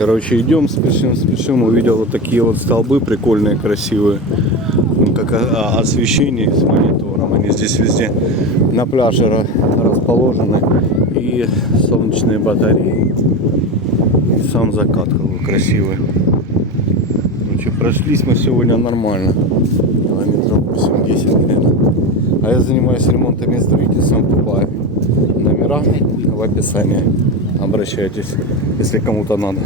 Короче, идем, спешим, увидел вот такие вот столбы прикольные, красивые. Ну, как освещение с монитором. Они здесь везде на пляже расположены. И солнечные батареи. И сам закат какой красивый. Короче, прошлись мы сегодня нормально. Километров 8-10, наверное. А я занимаюсь ремонтом и строительством в Дубае. Номера в описании. Обращайтесь, если кому-то надо.